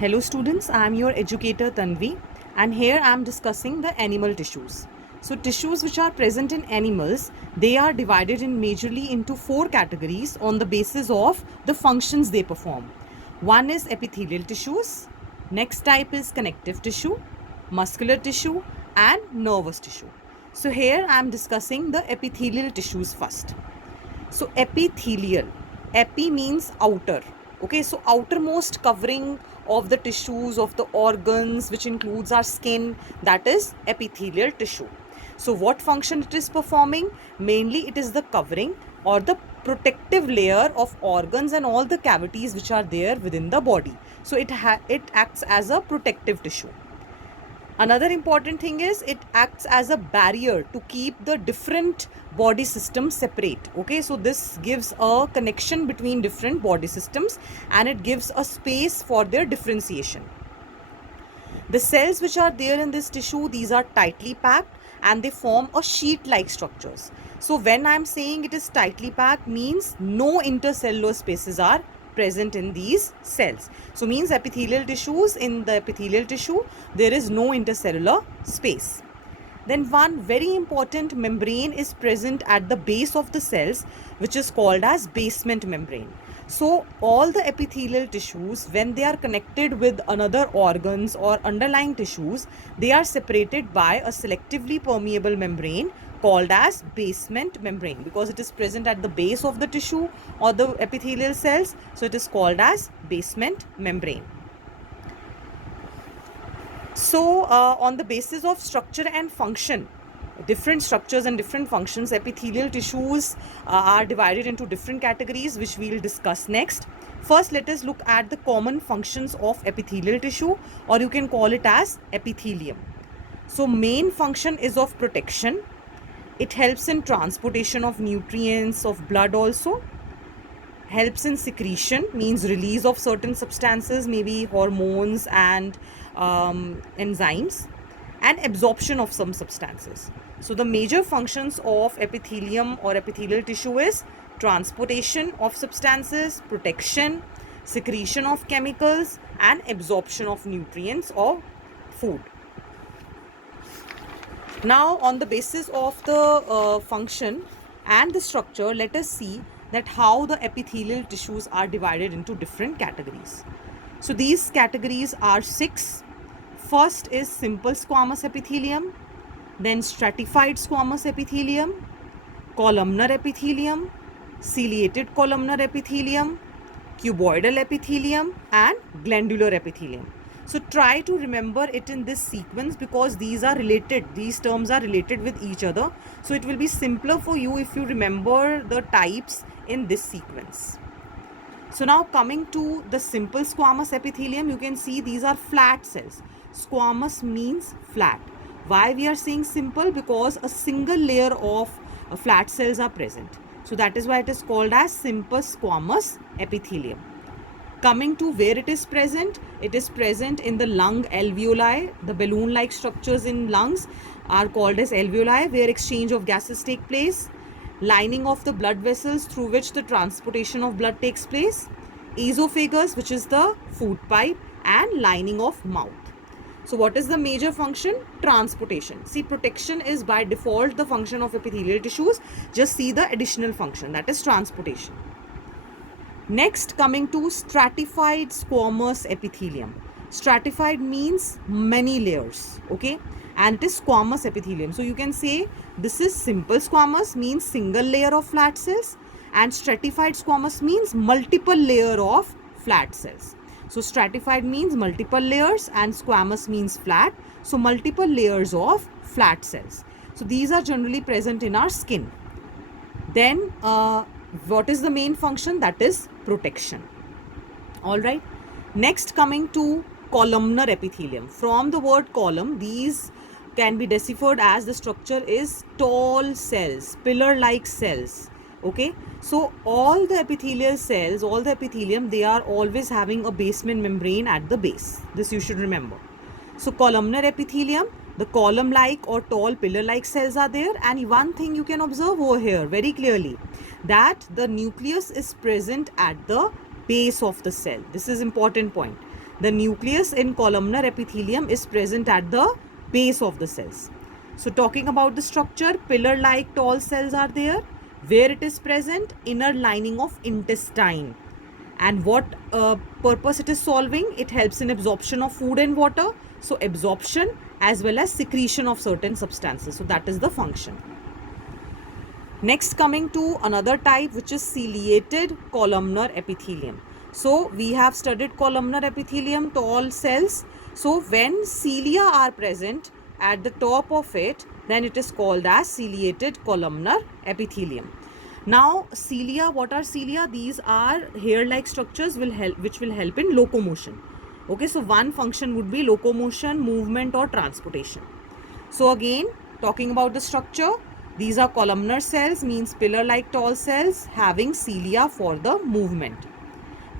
Hello students, I am your educator Tanvi and here I am discussing the animal tissues. So tissues which are present in animals, they are divided in majorly into four categories on the basis of the functions they perform. One is epithelial tissues, next type is connective tissue, muscular tissue and nervous tissue. So here I am discussing the epithelial tissues first. So epithelial, epi means outer. Okay, so outermost covering of the tissues of the organs, which includes our skin, that is epithelial tissue. So what function it is performing? Mainly it is the covering or the protective layer of organs and all the cavities which are there within the body. So it acts as a protective tissue. Another important thing is it acts as a barrier to keep the different body systems separate. Okay, so this gives a connection between different body systems and it gives a space for their differentiation. The cells which are there in this tissue, these are tightly packed and they form a sheet-like structures. So when I'm saying it is tightly packed means no intercellular spaces are present in these cells. So means epithelial tissues, in the epithelial tissue there is no intercellular space. Then one very important membrane is present at the base of the cells, which is called as basement membrane. So all the epithelial tissues, when they are connected with another organs or underlying tissues, they are separated by a selectively permeable membrane called as basement membrane, because it is present at the base of the tissue or the epithelial cells. So it is called as basement membrane. So on the basis of structure and function, different structures and different functions, epithelial tissues are divided into different categories, which we will discuss next. First, let us look at the common functions of epithelial tissue, or you can call it as epithelium. So main function is of protection. It helps in transportation of nutrients, of blood also. Helps in secretion, means release of certain substances, maybe hormones and enzymes, and absorption of some substances. So the major functions of epithelium or epithelial tissue is transportation of substances, protection, secretion of chemicals, and absorption of nutrients or food. Now on the basis of the function and the structure, let us see that how the epithelial tissues are divided into different categories. So these categories are 6. First is simple squamous epithelium, then stratified squamous epithelium, columnar epithelium, ciliated columnar epithelium, cuboidal epithelium, and glandular epithelium. So try to remember it in this sequence because these are related. These terms are related with each other. So it will be simpler for you if you remember the types in this sequence. So now coming to the simple squamous epithelium, you can see these are flat cells. Squamous means flat. Why we are saying simple? Because a single layer of flat cells are present. So that is why it is called as simple squamous epithelium. Coming to where it is present in the lung alveoli. The balloon-like structures in lungs are called as alveoli, where exchange of gases take place. Lining of the blood vessels through which the transportation of blood takes place. Esophagus, which is the food pipe, and lining of mouth. So what is the major function? Transportation. See, protection is by default the function of epithelial tissues. Just see the additional function, that is transportation. Next, coming to stratified squamous epithelium. Stratified means many layers, okay, and it is squamous epithelium. So you can say this is simple squamous, means single layer of flat cells, and stratified squamous means multiple layer of flat cells. So stratified means multiple layers and squamous means flat. So multiple layers of flat cells. So these are generally present in our skin. Then what is the main function? That is protection. All right. Next, coming to columnar epithelium. From the word column, these can be deciphered as the structure is tall cells, pillar-like cells. Okay. So all the epithelial cells, all the epithelium, they are always having a basement membrane at the base. This you should remember. So columnar epithelium, the column-like or tall pillar-like cells are there, and one thing you can observe over here very clearly, that the nucleus is present at the base of the cell. This is important point. The nucleus in columnar epithelium is present at the base of the cells. So talking about the structure, pillar-like tall cells are there. Where it is present? Inner lining of intestine. And what purpose it is solving? It helps in absorption of food and water. So absorption as well as secretion of certain substances. So that is the function. Next, coming to another type, which is ciliated columnar epithelium. So we have studied columnar epithelium, tall cells. So when cilia are present at the top of it, then it is called as ciliated columnar epithelium. Now cilia, what are cilia? These are hair-like structures which will help in locomotion. Okay, so one function would be locomotion, movement or transportation. So again, talking about the structure, these are columnar cells, means pillar-like tall cells having cilia for the movement.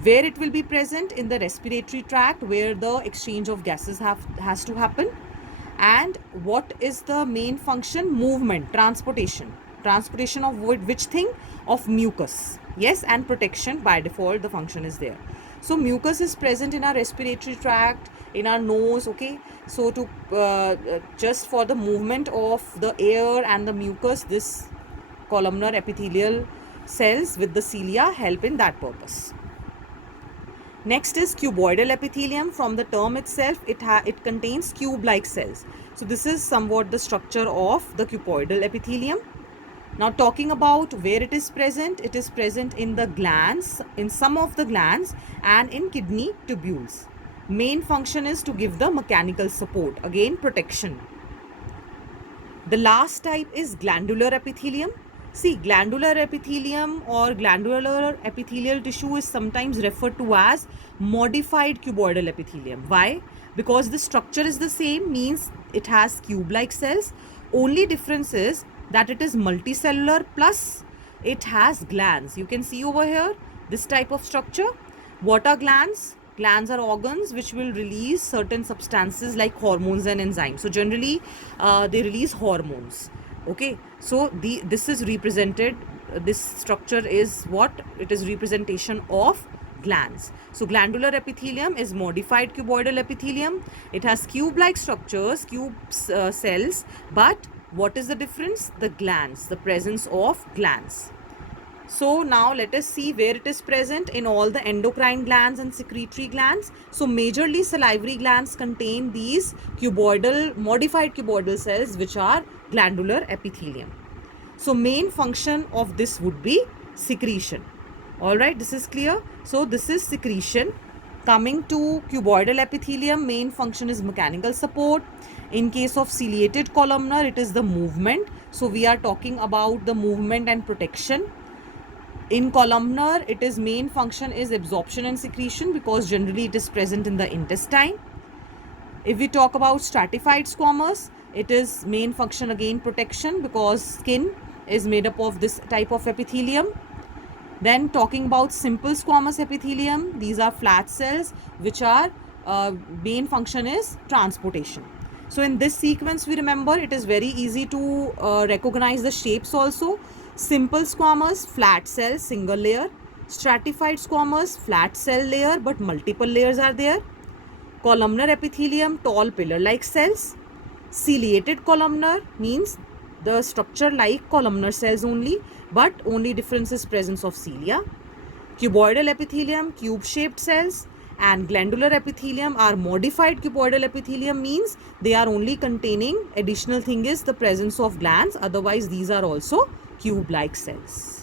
Where it will be present? In the respiratory tract, where the exchange of gases has to happen. And what is the main function? Movement, transportation. Transportation of which thing? Of mucus. Yes, and protection. By default, the function is there. So mucus is present in our respiratory tract, in our nose. Okay, so to just for the movement of the air and the mucus, this columnar epithelial cells with the cilia help in that purpose. Next is cuboidal epithelium. From the term itself, it contains cube-like cells. So this is somewhat the structure of the cuboidal epithelium. Now talking about where it is present in the glands, in some of the glands and in kidney tubules. Main function is to give the mechanical support, again protection. The last type is glandular epithelium. See, glandular epithelium or glandular epithelial tissue is sometimes referred to as modified cuboidal epithelium. Why? Because the structure is the same, means it has cube-like cells. Only difference is that it is multicellular plus it has glands. You can see over here this type of structure. What are glands? Glands are organs which will release certain substances like hormones and enzymes. So generally they release hormones. Okay, so this is represented, this structure is what? It is representation of glands. So glandular epithelium is modified cuboidal epithelium. It has cube-like structures, cells, but what is the difference? The glands, the presence of glands. So now let us see where it is present in all the endocrine glands and secretory glands. So majorly salivary glands contain these modified cuboidal cells which are glandular epithelium. So main function of this would be secretion. Alright, this is clear. So this is secretion. Coming to cuboidal epithelium, main function is mechanical support. In case of ciliated columnar, it is the movement. So we are talking about the movement and protection. In columnar, it is main function is absorption and secretion because generally it is present in the intestine. If we talk about stratified squamous, it is main function again protection because skin is made up of this type of epithelium. Then talking about simple squamous epithelium, these are flat cells which are main function is transportation. So in this sequence, we remember it is very easy to recognize the shapes also. Simple squamous, flat cell, single layer. Stratified squamous, flat cell layer but multiple layers are there. Columnar epithelium, tall pillar-like cells. Ciliated columnar means the structure like columnar cells only, but only difference is presence of cilia. Cuboidal epithelium, cube-shaped cells, and glandular epithelium are modified cuboidal epithelium, means they are only containing, additional thing is the presence of glands, otherwise these are also cube-like cells.